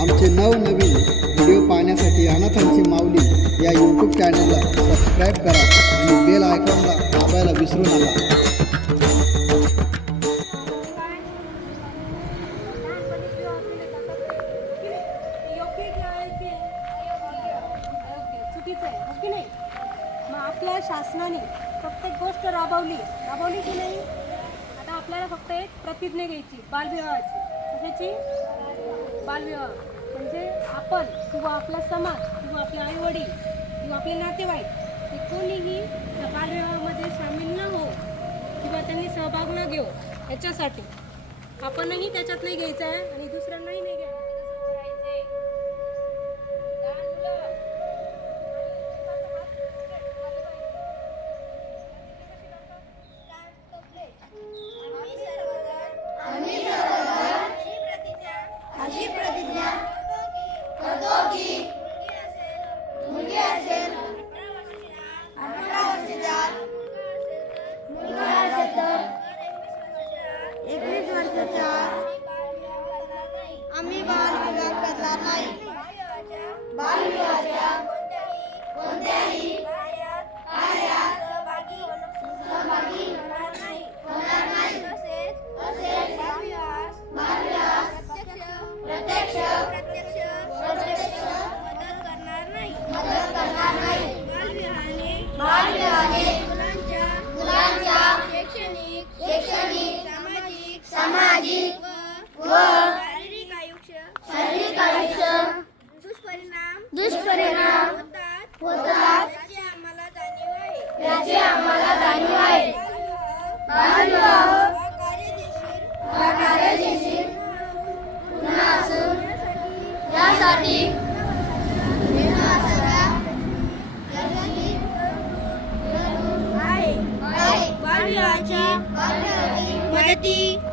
आमचे नवनवीन व्हिडिओ पाहण्यासाठी अनाथांची माऊली या यूट्यूब चॅनलला सबस्क्राईब करा आणि बेल आयकॉनला दाबायला विसरू नका. चुकीचं आहे हो नाही? मग आपल्या शासनाने प्रत्येक गोष्ट राबवली. राबवली की नाही? आता आपल्याला फक्त एक प्रतिज्ञा घ्यायची बालविवाहाची. त्याची बालविवाह. म्हणजे आपण किंवा आपला समाज किंवा आपले आईवडील किंवा आपले नातेवाईक हे कोणीही त्या बालविवाहामध्ये सामील न हो किंवा त्यांनी सहभाग न घेऊ याच्यासाठी आपणही त्याच्यात नाही घ्यायचं आहे आणि दुसऱ्यांनाही नाही घ्यायचं दुष्परिणाम. दुष्परिणाम. होतात. याची आम्हाला जाणीव आहे. याची आम्हाला जाणीव आहे. बालविवाह बालविवाह कायदेशीर कायदेशीर गुन्हा असून यासाठी. या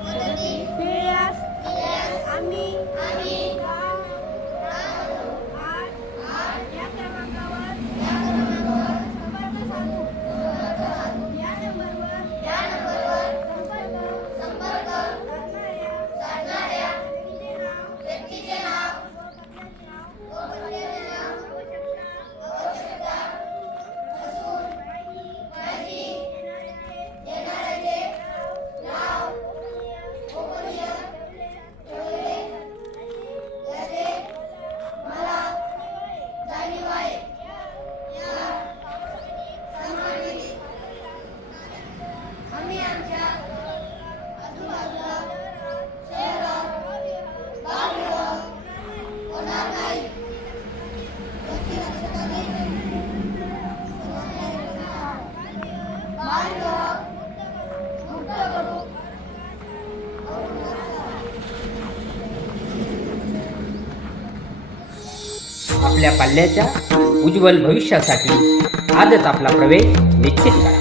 आपल्या पाल्याच्या उज्ज्वल भविष्यासाठी आजच आपला प्रवेश निश्चित करा.